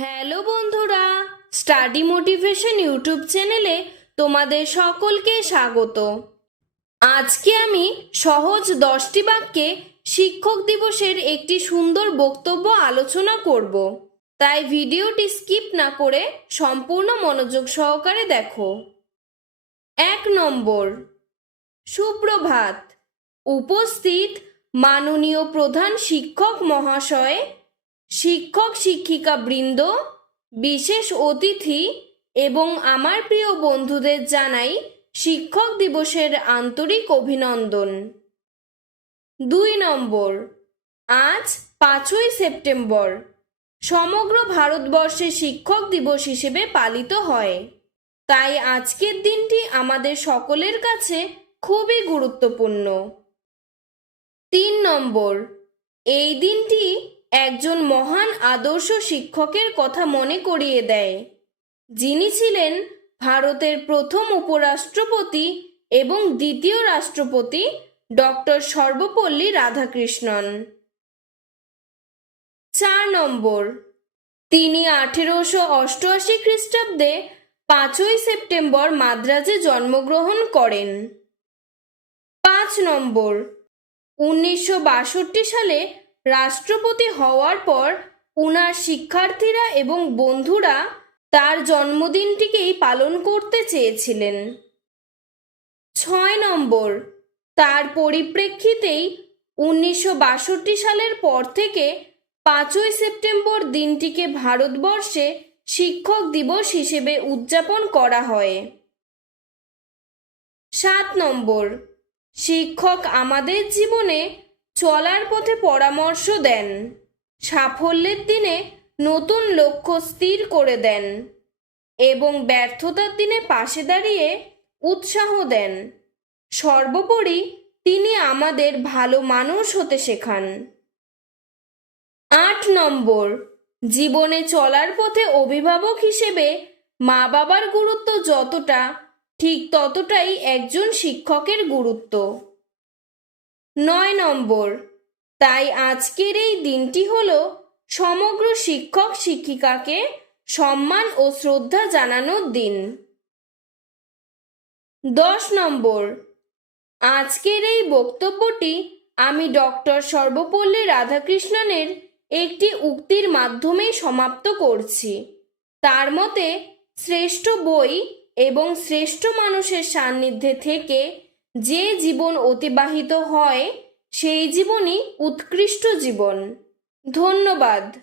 Hello বন্ধুরা study motivation YouTube চ্যানেলে তোমাদের সকলকে স্বাগত। আজকে আমি সহজ দশটি বাক্যে শিক্ষক দিবসের একটি সুন্দর বক্তব্য আলোচনা করব। তাই ভিডিওটি স্কিপ না করে সম্পূর্ণ মনোযোগ সহকারে দেখো। এক নম্বর, সুপ্রভাত। উপস্থিত মাননীয় প্রধান শিক্ষক মহাশয় শিক্ষক, শিক্ষিকা বৃন্দ, বিশেষ অতিথি এবং আমার প্রিয় বন্ধুদের জানাই শিক্ষক দিবসের আন্তরিক অভিনন্দন। দুই নম্বর, আজ পাঁচই সেপ্টেম্বর, সমগ্র ভারতবর্ষে শিক্ষক দিবস হিসেবে পালিত হয়। তাই আজকের দিনটি আমাদের সকলের কাছে খুবই গুরুত্বপূর্ণ। তিন নম্বর, এই দিনটি একজন মহান আদর্শ শিক্ষকের কথা মনে করিয়ে দেয়। যিনি ছিলেন ভারতের প্রথম উপরাষ্ট্রপতি এবং দ্বিতীয় রাষ্ট্রপতি ডক্টর সর্বপল্লী রাধাকৃষ্ণন। চার নম্বর। তিনি আঠেরোশো অষ্টআশি খ্রিস্টাব্দে পাঁচই সেপ্টেম্বর মাদ্রাজে জন্মগ্রহণ করেন। পাঁচ নম্বর। উনিশশো বাষট্টি সালে রাষ্ট্রপতি হওয়ার পর উনার শিক্ষার্থীরা এবং বন্ধুরা তার জন্মদিনটিকেই পালন করতে চেয়েছিলেন। ছয় নম্বর, তার পরিপ্রেক্ষিতেই উনিশশো বাষট্টি সালের পর থেকে পাঁচই সেপ্টেম্বর দিনটিকে ভারতবর্ষে শিক্ষক দিবস হিসেবে উদযাপন করা হয়। সাত নম্বর, শিক্ষক আমাদের জীবনে চলার পথে পরামর্শ দেন। সাফল্যের দিনে নতুন লক্ষ্য স্থির করে দেন এবং ব্যর্থতার দিনে পাশে দাঁড়িয়ে উৎসাহ দেন। সর্বোপরি তিনি আমাদের ভালো মানুষ হতে শেখান। আট নম্বর, জীবনে চলার পথে অভিভাবক হিসেবে মা বাবার গুরুত্ব যতটা, ঠিক ততটাই একজন শিক্ষকের গুরুত্ব। নয় নম্বর। তাই আজকের এই দিনটি হল সমগ্র শিক্ষক শিক্ষিকাকে সম্মান ও শ্রদ্ধা জানানোর দিন। দশ নম্বর। আজকের এই বক্তব্যটি আমি ডক্টর সর্বপল্লী রাধাকৃষ্ণনের একটি উক্তির মাধ্যমেই সমাপ্ত করছি। তার মতে শ্রেষ্ঠ বই এবং শ্রেষ্ঠ মানুষের সান্নিধ্যে থেকে যে জীবন অতিবাহিত হয় সেই জীবনই উৎকৃষ্ট জীবন। ধন্যবাদ।